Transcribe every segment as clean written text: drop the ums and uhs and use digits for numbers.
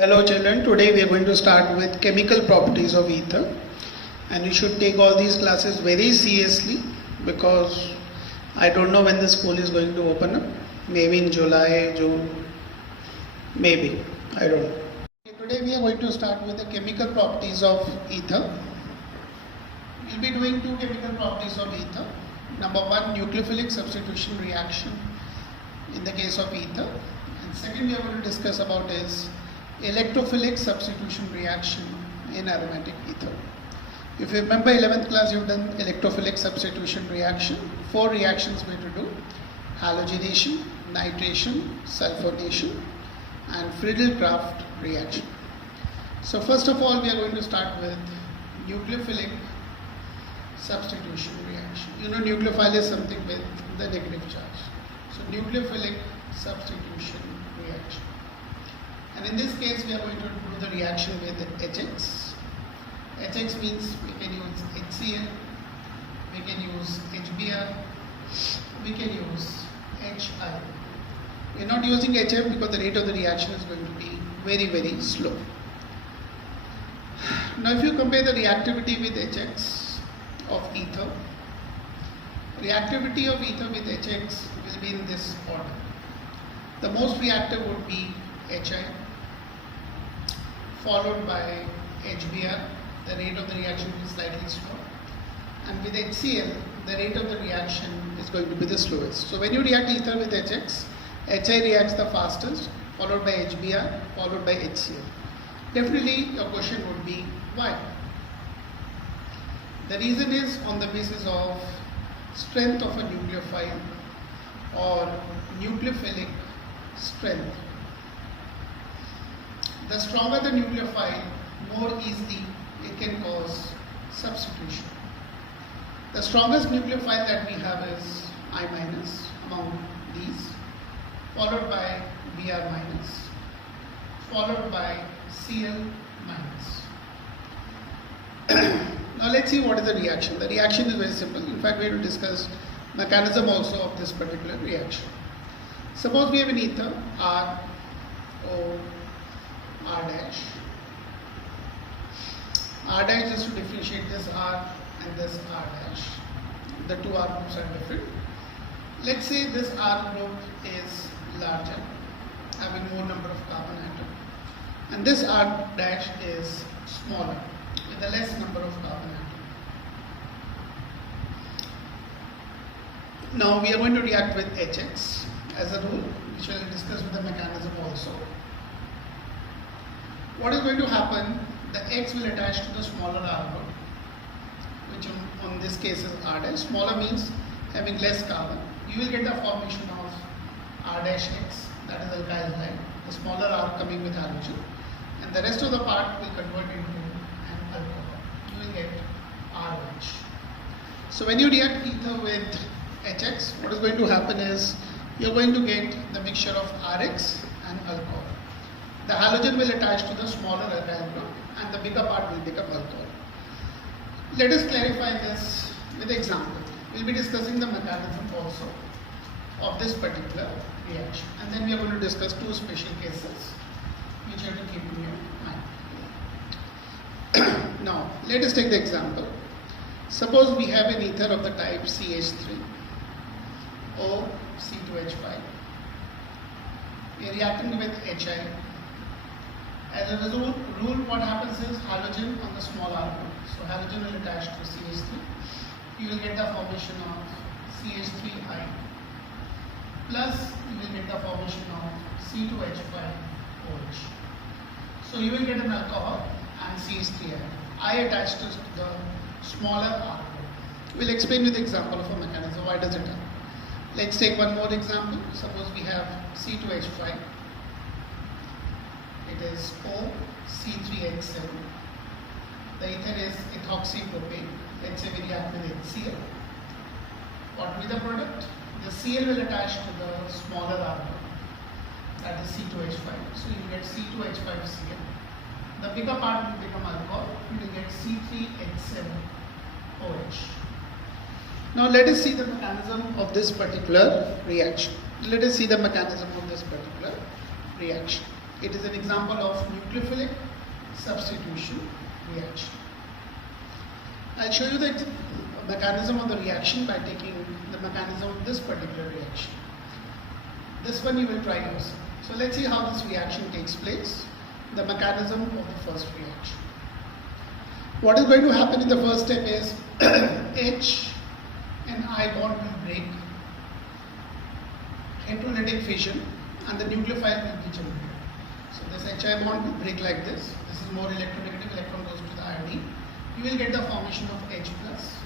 Hello children, today we are going to start with chemical properties of ether, and you should take all these classes very seriously because I don't know when the school is going to open up, maybe in July, June, maybe, I don't know. Today we are going to start with the chemical properties of ether. We will be doing two chemical properties of ether. Number one, nucleophilic substitution reaction in the case of ether, and second we are going to discuss about is electrophilic substitution reaction in aromatic ether. If you remember 11th class, you've done electrophilic substitution reaction. 4 reactions we have to do: halogenation, nitration, sulfonation, and Friedel-Crafts reaction. So first of all, we are going to start with nucleophilic substitution reaction. You know, nucleophile is something with the negative charge. So nucleophilic substitution reaction. And in this case, we are going to do the reaction with HX. HX means we can use HCl, we can use HBr, we can use HI. We are not using HF because the rate of the reaction is going to be very, very slow. Now, if you compare the reactivity with HX of ether, reactivity of ether with HX will be in this order. The most reactive would be HI, followed by HBr. The rate of the reaction will be slightly slower, and with HCl the rate of the reaction is going to be the slowest. So when you react ether with HX, HI reacts the fastest, followed by HBr, followed by HCl. Definitely your question would be why? The reason is on the basis of strength of a nucleophile or nucleophilic strength. The stronger the nucleophile, more easily it can cause substitution. The strongest nucleophile that we have is I minus among these, followed by Br minus, followed by Cl minus. Now let's see what is the reaction. The reaction is very simple. In fact, we have to discuss mechanism also of this particular reaction. Suppose we have an ether R, O, R dash. R dash is to differentiate this R and this R dash. The two R groups are different. Let's say this R group is larger, having more number of carbon atoms, and this R dash is smaller, with a less number of carbon atoms. Now we are going to react with HX as a rule, which we will discuss with the mechanism also. What is going to happen? The X will attach to the smaller R group, which on this case is R dash. Smaller means having less carbon. You will get the formation of R dash X, that is alkyl halide, the smaller R coming with halogen, and the rest of the part will convert into an alcohol. You will get RH. So when you react ether with HX, what is going to happen is you are going to get the mixture of RX and alcohol. The halogen will attach to the smaller alkyl group and the bigger part will become alcohol. Let us clarify this with an example. We will be discussing the mechanism also of this particular reaction, and then we are going to discuss two special cases which you have to keep in your mind. Now let us take the example. Suppose we have an ether of the type CH3 O C2H5. We are reacting with HI. As a rule, what happens is halogen on the small R group. So halogen will attach to CH3. You will get the formation of CH3I plus you will get the formation of C2H5OH. So you will get an alcohol and CH3I. I attached to the smaller R group. We'll explain with the example of a mechanism. Why does it happen? Let's take one more example. Suppose we have C2H5. It is OC3H7. The ether is ethoxypropane. Let's say we react with HCl. What will be the product? The Cl will attach to the smaller R group, that is C2H5. So you will get C2H5Cl. The bigger part will become alcohol. You will get C3H7OH. Now let us see the mechanism of this particular reaction. Let us see the mechanism of this particular reaction. It is an example of nucleophilic substitution reaction. I'll show you the mechanism of the reaction by taking the mechanism of this particular reaction. This one you will try yourself. So let's see how this reaction takes place, the mechanism of the first reaction. What is going to happen in the first step is H and I bond will break, heterolytic fission, and the nucleophile will be generated. So this HI bond will break like this. This is more electronegative, electron goes to the iodine. You will get the formation of H plus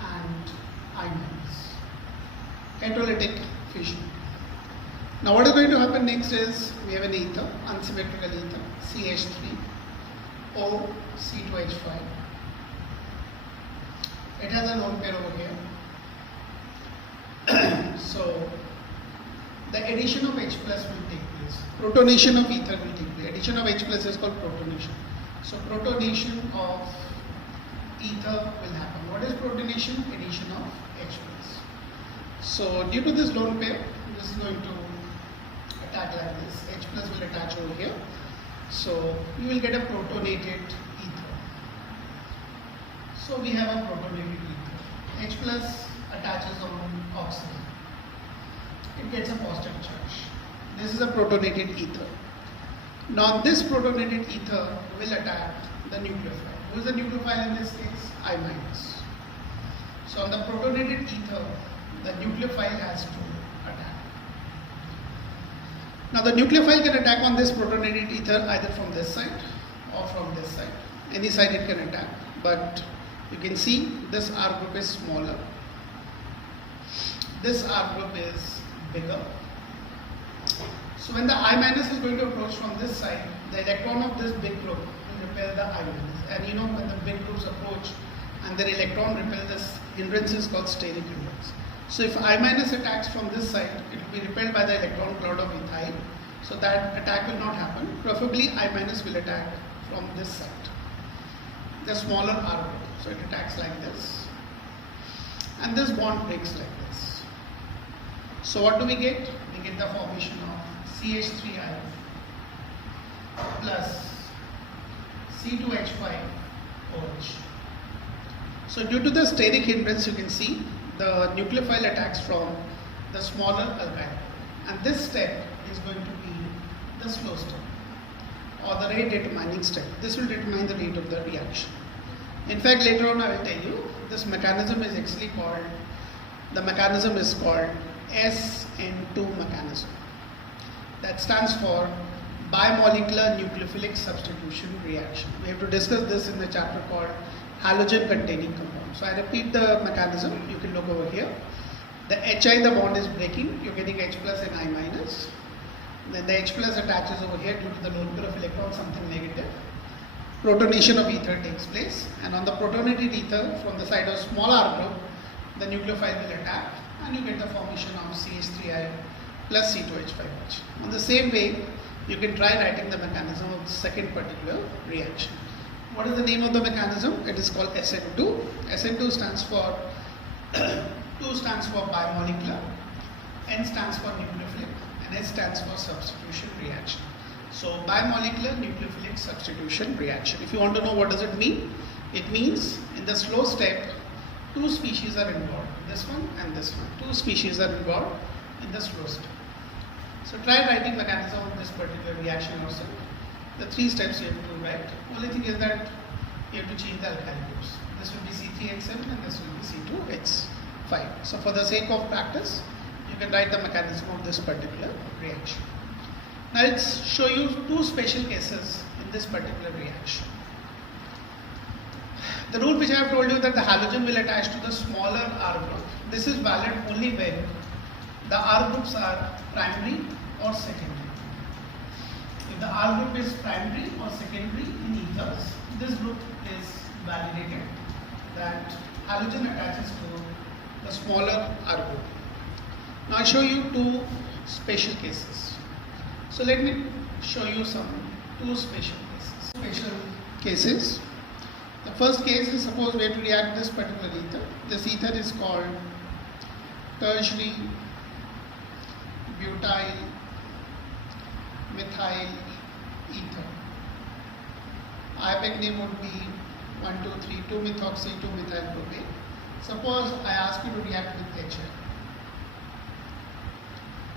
and I minus, heterolytic fission. Now what is going to happen next is we have an ether, unsymmetrical ether, CH3O C2H5. It has a lone pair over here. So the addition of H plus will take place. Protonation of ether will take place. Addition of H plus is called protonation. So protonation of ether will happen. What is protonation? Addition of H plus. So due to this lone pair, this is going to attack like this. H plus will attach over here. So you will get a protonated ether. So we have a protonated ether. H plus attaches on oxygen. It gets a positive charge. This is a protonated ether. Now this protonated ether will attack the nucleophile. Who is the nucleophile in this case? I minus. So on the protonated ether, the nucleophile has to attack. Now the nucleophile can attack on this protonated ether either from this side or from this side. Any side it can attack, but you can see this R group is smaller. This R group is bigger. So when the I minus is going to approach from this side, the electron of this big group will repel the I minus. And you know when the big groups approach and their electron repel, this hindrance is called steric hindrance. So if I minus attacks from this side, it will be repelled by the electron cloud of ethyl. So that attack will not happen. Preferably I minus will attack from this side, the smaller R group. So it attacks like this. And this bond breaks like this. So what do we get? We get the formation of CH3I plus C2H5OH. So due to the steric hindrance, you can see the nucleophile attacks from the smaller alkyl. And this step is going to be the slow step or the rate determining step. This will determine the rate of the reaction. In fact, later on I will tell you this mechanism is actually called, the mechanism is called SN2 mechanism. That stands for bimolecular nucleophilic substitution reaction. We have to discuss this in the chapter called halogen containing compounds. So I repeat the mechanism, you can look over here. The HI, the bond is breaking, you're getting H plus and I minus. Then the H plus attaches over here due to the lone pair of electrons, something negative. Protonation of ether takes place, and on the protonated ether from the side of small R group, the nucleophile will attack and you get the formation of CH3I plus C2H5OH. On the same way, you can try writing the mechanism of the second particular reaction. What is the name of the mechanism? It is called SN2. SN2 stands for 2 stands for bimolecular, N stands for nucleophilic, and S stands for substitution reaction. So bimolecular nucleophilic substitution reaction. If you want to know what does it mean, it means in the slow step, 2 species are involved. This one and this one. 2 species are involved in the slow step. So try writing mechanism of this particular reaction also. The 3 steps you have to write. Only thing is that you have to change the alkyl groups. This will be C3H7 and this will be C2H5. So for the sake of practice, you can write the mechanism of this particular reaction. Now let's show you 2 special cases in this particular reaction. The rule which I have told you that the halogen will attach to the smaller R group. This is valid only when the R groups are primary or secondary. If the R group is primary or secondary in ethers, this group is validated that halogen attaches to the smaller R group. Now I'll show you 2 special cases. So let me show you some 2 special cases. The first case is, suppose we have to react this particular ether. This ether is called tertiary butyl methyl ether. IUPAC name would be 1, 2, 3, 2-methoxy, 2-methyl propane. Suppose I ask you to react with HI.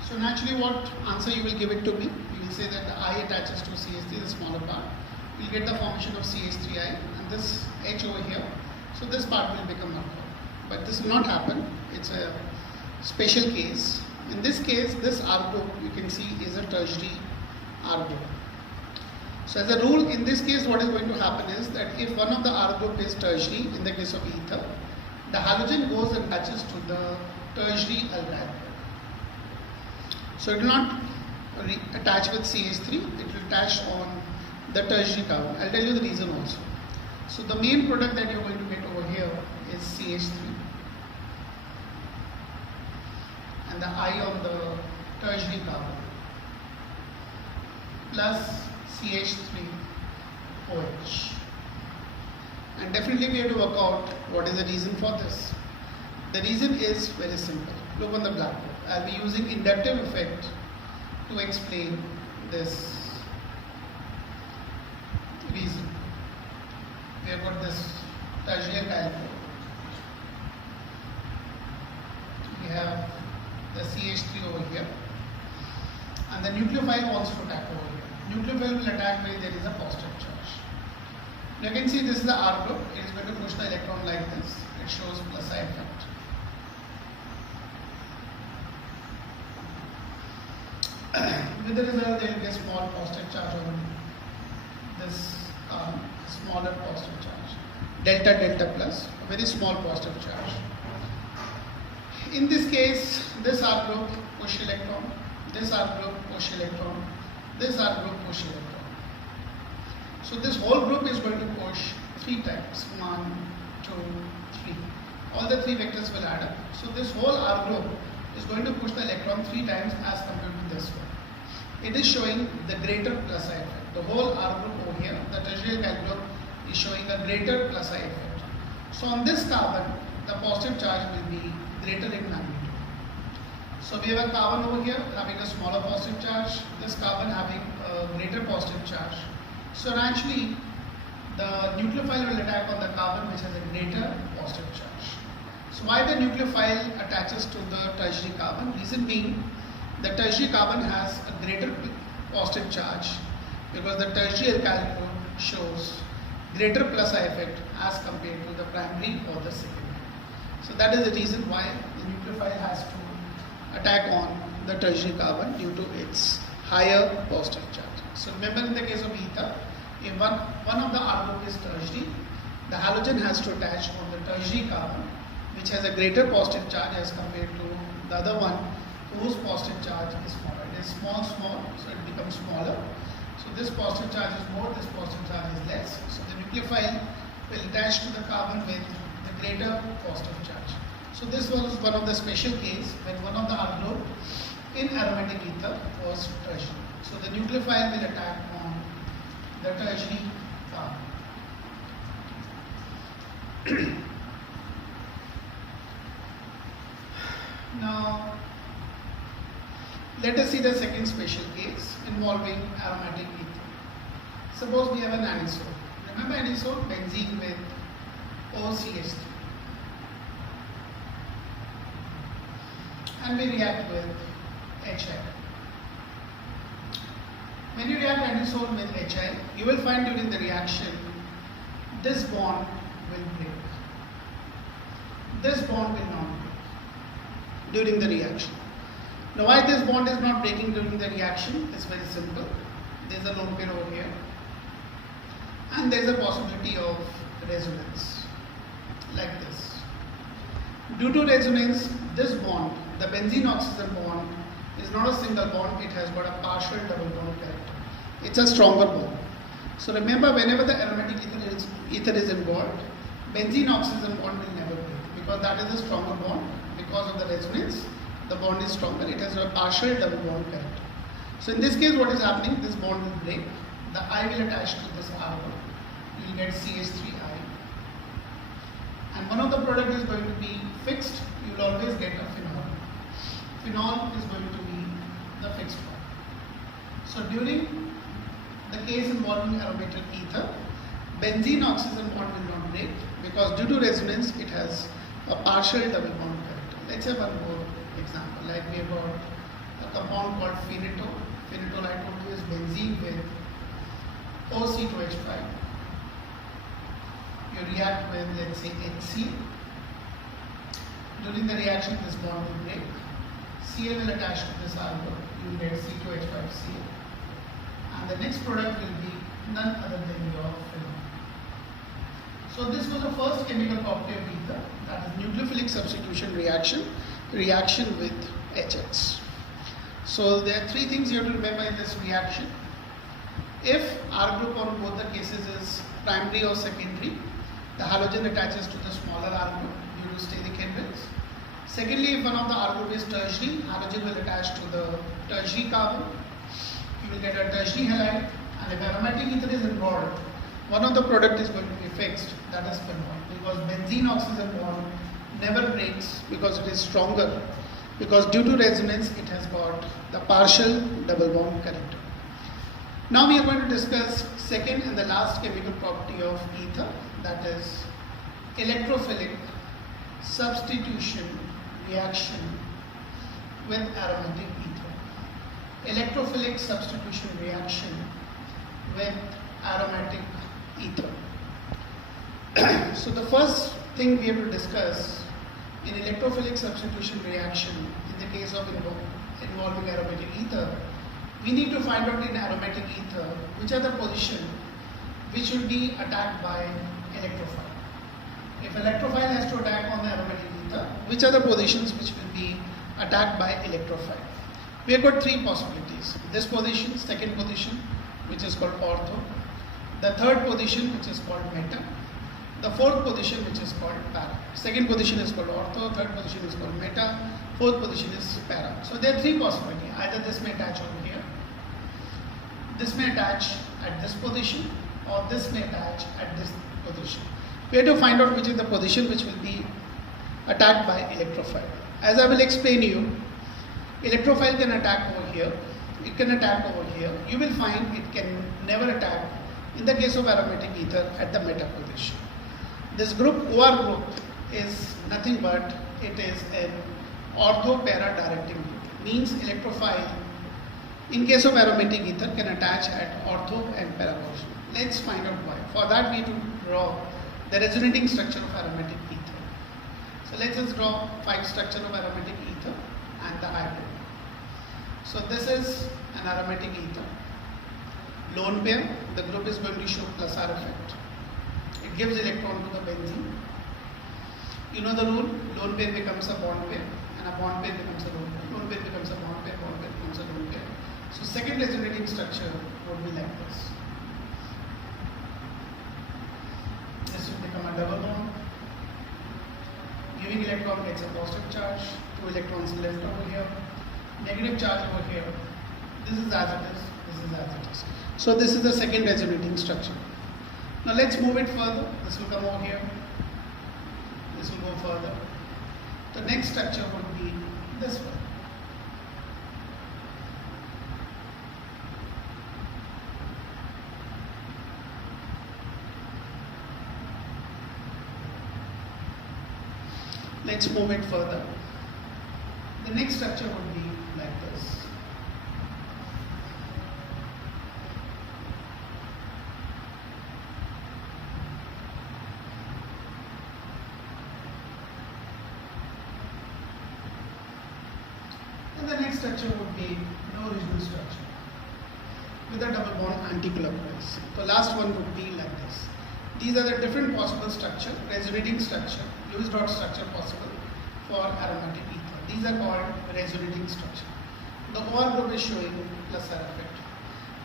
So naturally what answer you will give it to me? You will say that the I attaches to CH3, the smaller part. You will get the formation of CH3I and this H over here. So this part will become alcohol. But this will not happen. It's a special case. In this case, this R group you can see is a tertiary R group. So as a rule, in this case, what is going to happen is that if one of the R group is tertiary, in the case of ether, the halogen goes and attaches to the tertiary alkyl group. So it will not attach with CH3, it will attach on the tertiary carbon. I'll tell you the reason also. So the main product that you're going to get over here is CH3 and the I on the tertiary carbon plus CH3OH. And definitely we have to work out what is the reason for this. The reason is very simple. Look on the blackboard. I'll be using inductive effect to explain this reason. We have got this tertiary alkyl group. We have the CH3 over here and the nucleophile wants to attack over here. Nucleophile will attack where there is a positive charge. You can see this is the R group. It is going to push the electron like this. It shows plus I effect. With the result, there will be a small positive charge on this smaller positive charge. Delta delta plus, a very small positive charge. In this case, this R group push electron, this R group push electron, this R group push electron. So this whole group is going to push 3 times. 1, 2, 3. All the 3 vectors will add up. So this whole R group is going to push the electron 3 times as compared to this one. It is showing the greater plus I effect. The whole R group over here, the tertiary alkyl group, is showing a greater plus I effect. So on this carbon, the positive charge will be greater in magnitude. So we have a carbon over here having a smaller positive charge, this carbon having a greater positive charge. So naturally, the nucleophile will attack on the carbon which has a greater positive charge. So why the nucleophile attaches to the tertiary carbon? Reason being, the tertiary carbon has a greater positive charge because the tertiary alkyl group shows greater plus I effect as compared to the primary or the secondary. So that is the reason why the nucleophile has to attack on the tertiary carbon due to its higher positive charge. So remember, in the case of ether, if one of the R group is tertiary, the halogen has to attach on the tertiary carbon which has a greater positive charge as compared to the other one whose positive charge is smaller. It is small, so it becomes smaller. So this positive charge is more, this positive charge is less. So the nucleophile will attach to the carbon with the greater positive charge. So this was one of the special case when one of the R group in aromatic ether was tertiary. So the nucleophile will attack on the tertiary carbon. Now, let us see the second special case involving aromatic ether. Suppose we have an anisole. Remember anisole? Benzene with OCH3. And we react with HI. When you react anisole with HI, you will find during the reaction, this bond will break. This bond will not break during the reaction. Now why this bond is not breaking during the reaction is very simple. There is a lone pair over here and there is a possibility of resonance like this. Due to resonance, this bond, the benzene oxygen bond, is not a single bond, it has got a partial double bond character. It's a stronger bond. So remember, whenever the aromatic ether is involved, benzene oxygen bond will never break because that is a stronger bond. Because of the resonance, the bond is stronger, it has a partial double bond character. So in this case, what is happening? This bond will break, the I will attach to this R group, you will get CH3I, and one of the product is going to be fixed, you will always get a phenol. Phenol is going to be the fixed one. So during the case involving aromatic ether, benzene oxygen bond will not break because due to resonance it has a partial double bond character. Let's have one more example. Like we have got a compound called phenetol. Phenetol I told you is benzene with OC2H5. You react with, let's say, HCl. During the reaction this bond will break. Cl will attach to this alcohol. You will get C2H5Cl. And the next product will be none other than your phenol. So this was the first chemical property of ether, that is nucleophilic substitution reaction with HX. So there are three things you have to remember in this reaction. If R group on both the cases is primary or secondary, the halogen attaches to the smaller R group due to steric hindrance. Secondly, if one of the R group is tertiary, halogen will attach to the tertiary carbon. You will get a tertiary halide, and if aromatic ether is involved, one of the product is going to be fixed, that is phenol, because benzene oxygen bond never breaks because it is stronger, because due to resonance it has got the partial double bond character. Now we are going to discuss second and the last chemical property of ether, that is electrophilic substitution reaction with aromatic ether. Electrophilic substitution reaction with aromatic ether. So the first thing we have to discuss in electrophilic substitution reaction in the case of involving aromatic ether, we need to find out in aromatic ether which are the positions which will be attacked by electrophile. If electrophile has to attack on the aromatic ether, which are the positions which will be attacked by electrophile? We have got three possibilities. This position, second position, which is called ortho. The third position, which is called meta. The fourth position, which is called para. Second position is called ortho, third position is called meta, fourth position is para. So there are three possibilities. Either this may attach over here, this may attach at this position, or this may attach at this position. We have to find out which is the position which will be attacked by electrophile. As I will explain you, electrophile can attack over here, it can attack over here. You will find it can never attack in the case of aromatic ether at the meta position. This group OR group is nothing but it is an ortho-para directing group. Means electrophile in case of aromatic ether can attach at ortho and para position. Let's find out why. For that we need to draw the resonating structure of aromatic ether. So let's just draw 5 structure of aromatic ether and the hybrid. So this is an aromatic ether. Lone pair, the group is going to show plus R effect. It gives electron to the benzene. You know the rule, lone pair becomes a bond pair and a bond pair becomes a lone pair. Lone pair becomes a bond pair becomes a lone pair. So second resonating structure would be like this. This will become a double bond. Giving electron gets a positive charge, 2 electrons left over here, negative charge over here. This is as it is, this is as it is. So this is the second resonating structure. Now let's move it further. This will come over here. This will go further. The next structure would be this one. Let's move it further. The next structure would be like this. And the next structure would be no original structure with a double bond anti-clockwise. The last one would be like this. These are the different possible structure, resonating structure, Lewis dot structure possible for aromatic ether. These are called resonating structure. The OR group is showing plus R effect.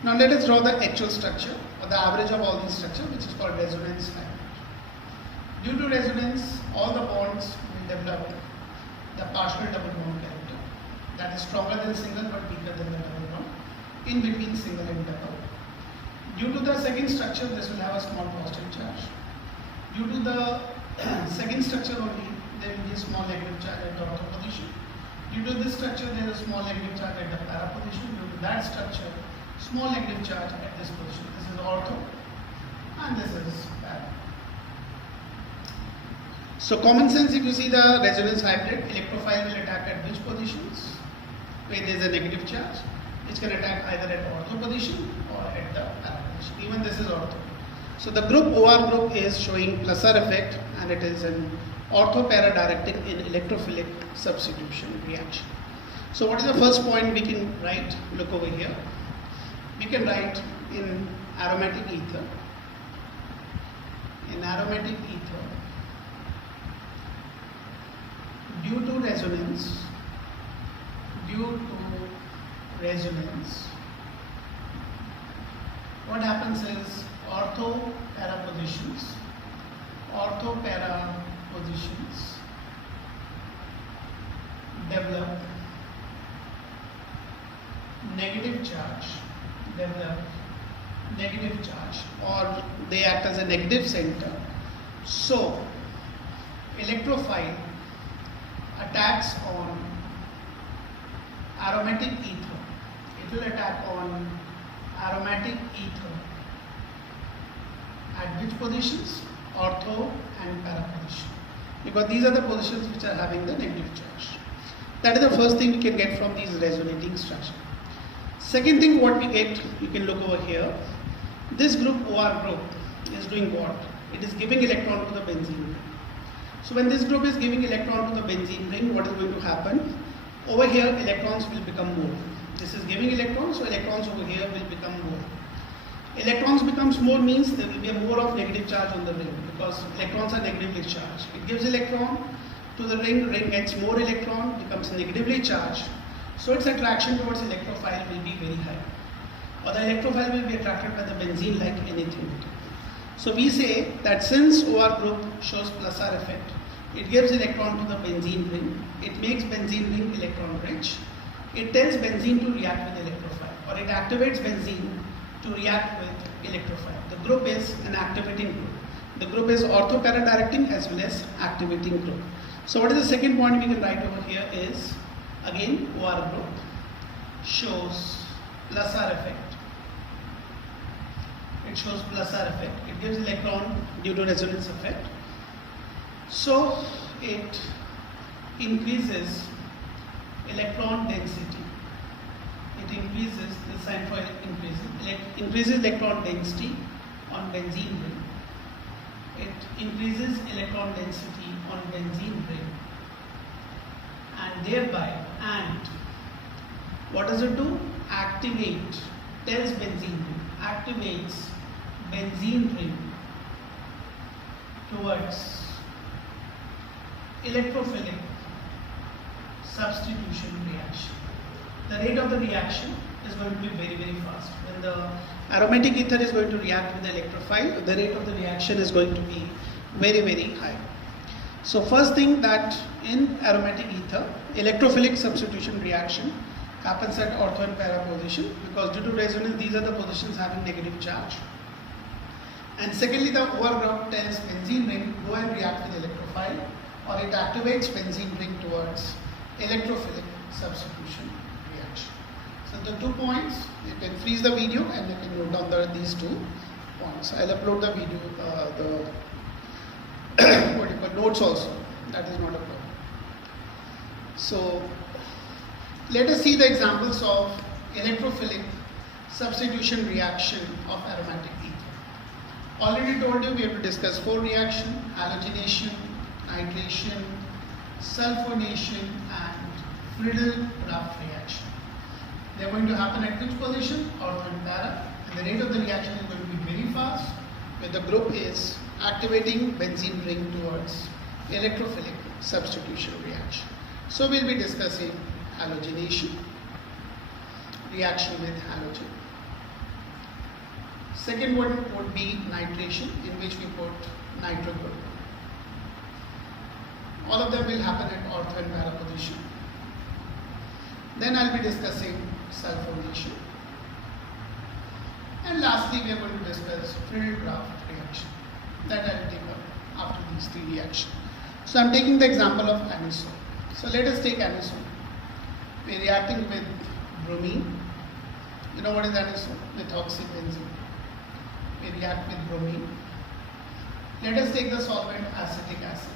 Now let us draw the actual structure or the average of all these structure, which is called resonance factor. Due to resonance, all the bonds will develop the partial double bond character, that is stronger than single but weaker than the double bond, in between single and double. Due to the second structure, this will have a small positive charge. Due to the second structure only, there will be a small negative charge at the ortho position. Due to this structure, there is a small negative charge at the para position. Due to that structure, small negative charge at this position. This is ortho and this is para. So common sense, if you see the resonance hybrid, electrophile will attack at which positions? Where there is a negative charge, which can attack either at ortho position or at the para position. Even this is ortho. So the group OR group is showing pulsar effect, and it is an ortho-para directing in electrophilic substitution reaction. So what is the first point we can write? Look over here. We can write in aromatic ether. In aromatic ether, due to resonance, what happens is ortho-para positions develop negative charge, or they act as a negative center. So electrophile attacks on aromatic ether. It will attack on aromatic ether at which positions? Ortho and para position, because these are the positions which are having the negative charge. That is the first thing we can get from these resonating structure. Second thing what we get, you can look over here. This group OR group is doing what? It is giving electron to the benzene ring. So when this group is giving electron to the benzene ring, what is going to happen? Over here electrons will become more. This is giving electrons, so electrons over here will become more. Electrons becomes more means there will be a more of negative charge on the ring, because electrons are negatively charged. It gives electron to the ring gets more electron, becomes negatively charged. So its attraction towards electrophile will be very high. Or the electrophile will be attracted by the benzene like anything. So we say that since OR group shows pulsar effect, it gives electron to the benzene ring, it makes benzene ring electron rich, it tells benzene to react with electrophile, or it activates benzene to react with electrophile. The group is an activating group. The group is ortho-para directing as well as activating group. So what is the second point we can write over here is, again OR group shows pulsar effect. It shows pulsar effect. It gives electron due to resonance effect. So it increases electron density. It increases, the sign for increases electron density on benzene ring. It increases electron density on benzene ring, and thereby, and what does it do? Tells benzene ring, activates benzene ring towards electrophilic substitution reaction. The rate of the reaction is going to be very, very fast. When the aromatic ether is going to react with the electrophile, the rate of the reaction is going to be very, very high. So first thing, that in aromatic ether, electrophilic substitution reaction happens at ortho and para position, because due to resonance these are the positions having negative charge. And secondly, the OR group tells benzene ring go and react with electrophile, or it activates benzene ring towards electrophilic substitution reaction. So the 2 points, you can freeze the video and you can note down these 2 points. I'll upload the video, notes also. That is not a problem. So let us see the examples of electrophilic substitution reaction of aromatic ether. Already told you we have to discuss 4 reactions: halogenation, nitration, sulfonation and Friedel-Crafts reaction. They are going to happen at which position? Ortho and para. And the rate of the reaction is going to be very fast, where the group is activating benzene ring towards electrophilic substitution reaction. So we will be discussing halogenation, reaction with halogen. Second one would be nitration, in which we put nitro group. All of them will happen at ortho and para position. Then I'll be discussing sulfonation. And lastly, we are going to discuss Friedel-Crafts reaction. That I will take up after these 3 reactions. So I'm taking the example of anisole. So let us take anisole. We are reacting with bromine. You know what is anisole? Methoxybenzene. We react with bromine. Let us take the solvent acetic acid.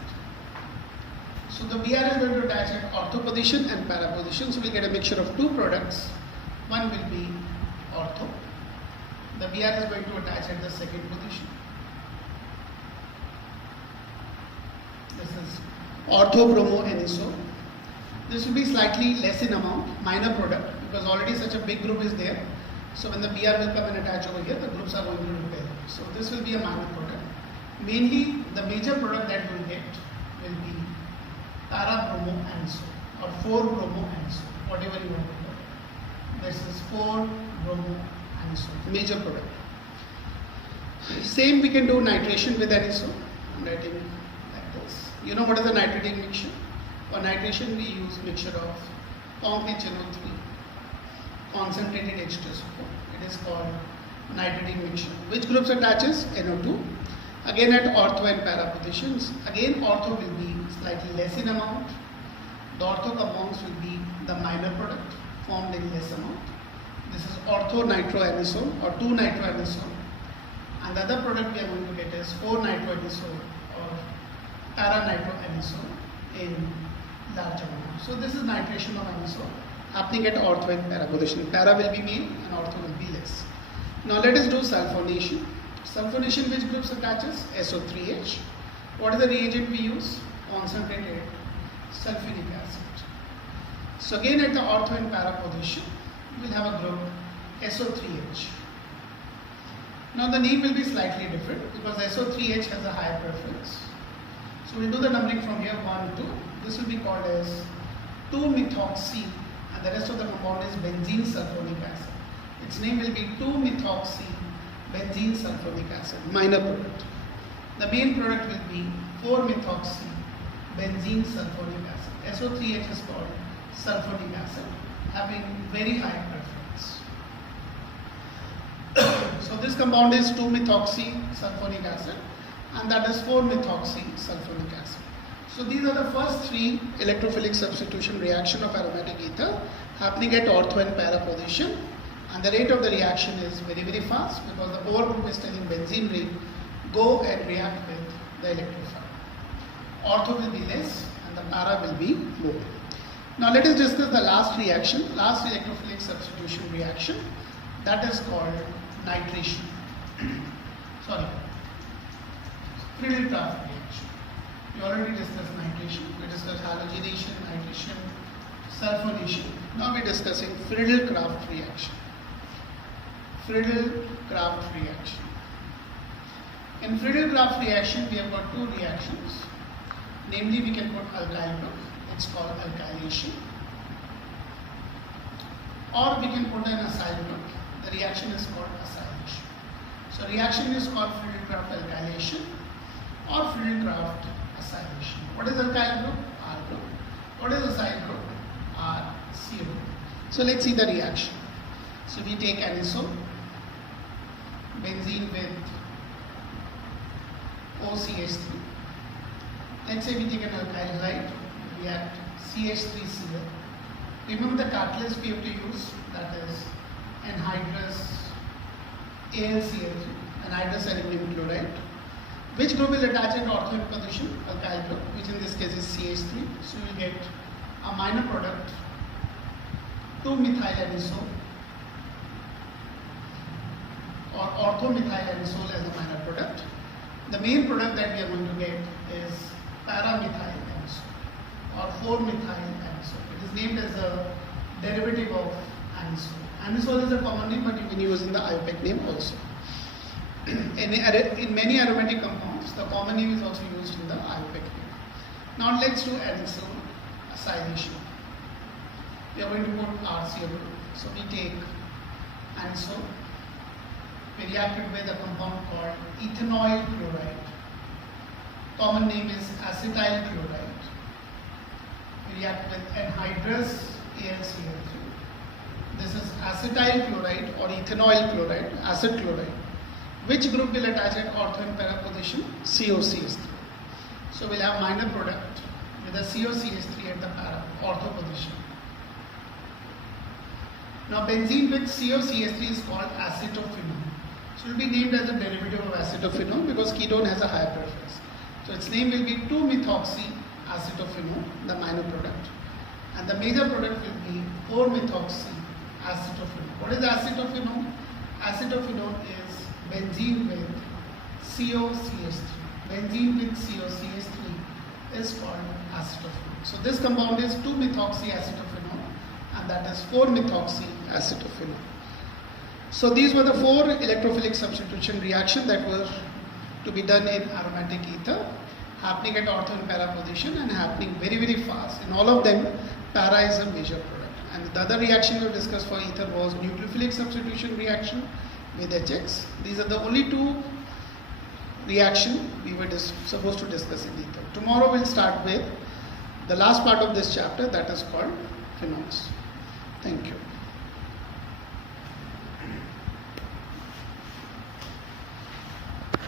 So the Br is going to attach at ortho position and para position. So we get a mixture of two products. One will be ortho. The Br is going to attach at the second position. This is ortho-bromo-anisole. This will be slightly less in amount, minor product, because already such a big group is there. So when the Br will come and attach over here, the groups are going to repair. So this will be a minor product. Mainly, the major product that we will get will be para-bromo-anisole or 4-bromo-anisole, whatever you want to call it. This is 4-bromo-anisole, major product. Same we can do nitration with anisole. I'm writing like this. You know what is the nitrating mixture? For nitration we use mixture of COMP-HNO3, concentrated H2SO4. It is called nitrating mixture. Which groups attaches? NO2. Again at ortho and para positions. Again ortho will be slightly less in amount. The ortho compounds will be the minor product formed in less amount. This is ortho-nitroanisole or 2-nitroanisole. And the other product we are going to get is 4-nitroanisole or para-nitroanisole in large amount. So this is nitration of anisole happening at ortho and para position. Para will be main and ortho will be less. Now let us do sulfonation. Sulfonation, which groups attaches? SO3H. What is the reagent we use? Concentrated sulfuric acid. So again at the ortho and para position, we will have a group SO3H. Now the name will be slightly different because SO3H has a higher preference. So we will do the numbering from here 1, 2. This will be called as 2-methoxy and the rest of the compound is benzene sulfonic acid. Its name will be 2-methoxy benzene sulfonic acid, minor product. The main product will be 4-methoxy benzene sulfonic acid. SO3H is called sulfonic acid, having very high preference. So this compound is 2-methoxy sulfonic acid and that is 4-methoxy sulfonic acid. So these are the first three electrophilic substitution reaction of aromatic ether happening at ortho and para position. And the rate of the reaction is very, very fast because the OR group is telling benzene ring, go and react with the electrophile. Ortho will be less and the para will be more. Now let us discuss the last reaction, last electrophilic substitution reaction, that is called nitration. Friedel-Crafts reaction. We already discussed nitration, we discussed halogenation, nitration, sulfonation. Now we are discussing Friedel-Crafts reaction. Friedel-Crafts reaction. In Friedel-Crafts reaction, we have got two reactions. Namely, we can put alkyl group, it's called alkylation. Or we can put an acyl group, the reaction is called acylation. So reaction is called Friedel-Crafts alkylation or Friedel-Crafts acylation. What is alkyl group? R group. What is acyl group? RC group. So let's see the reaction. So we take anisole, benzene with OCH3. Let's say we take an alkyl halide, react CH3Cl. Remember the catalyst we have to use, that is anhydrous AlCl3, anhydrous aluminum chloride. Which group will attach at ortho position? Alkyl group, which in this case is CH3. So we will get a minor product, 2-methylanisole or ortho-methylanisole as a minor product. The main product that we are going to get is para-methylanisole or 4-methylanisole. It is named as a derivative of anisole. Anisole is a common name, but you can use in the IUPAC name also. In many aromatic compounds, the common name is also used in the IUPAC name. Now let's do anisole acylation. We are going to put RCl group. So we take anisole. We react it with a compound called ethanoyl chloride. Common name is acetyl chloride. We react with anhydrous AlCl3. This is acetyl chloride or ethanoyl chloride, acid chloride. Which group will attach at ortho and para position? COCH3. So we'll have minor product with a COCH3 at the para, ortho position. Now benzene with COCH3 is called acetophenone. So it will be named as a derivative of acetophenone because ketone has a higher preference. So its name will be 2-methoxyacetophenone, the minor product. And the major product will be 4-methoxyacetophenone. What is acetophenone? Acetophenone is benzene with COCH3. Benzene with COCH3 is called acetophenone. So this compound is 2-methoxyacetophenone and that is 4-methoxyacetophenone. So these were the 4 electrophilic substitution reactions that were to be done in aromatic ether, happening at ortho and para position and happening very, very fast. In all of them, para is a major product. And the other reaction we discussed for ether was nucleophilic substitution reaction with HX. These are the only 2 reactions we were supposed to discuss in ether. Tomorrow we'll start with the last part of this chapter, that is called phenols. Thank you.